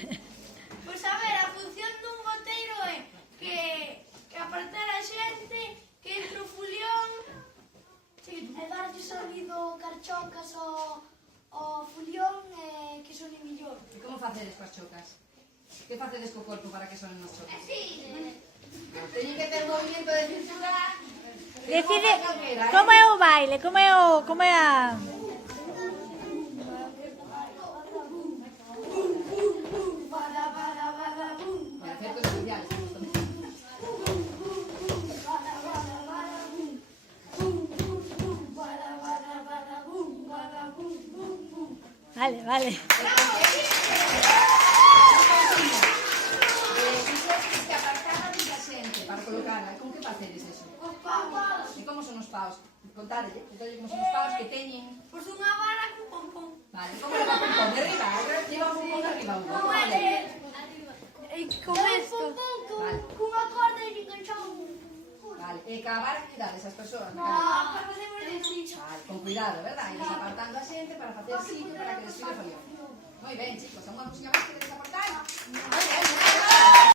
Pois a ver, a función dun boteiro é que apartar a xente, que entre o fulión e darlle sonido carchocas ao fulión que sone millor. E como facedes coas chocas? Que facedes co corpo para que sonen os chocas? Teñen que ter movimento de cintura. Decide como é o baile, como é a... Efectos especiales. Vale, vale. Dixestes que apartaban a xente para colocarla. Como que facedes eso? Os paus. E como son os paus? Contadelle como son os paus que teñen. Pois unha vara con pompón. Vale, como leva un pompón de arriba? Lleva un pompón de arriba un poco, vale. Con esto. Cunha corda e enganchado. Vale, e ca vara que dades as persoas? Para facemos así. Vale, con cuidado, verdad? E desapartando a xente para facer sitio para que desfile o folión. Moi ben, chicos, a unha música máis que desapartar? Moi ben,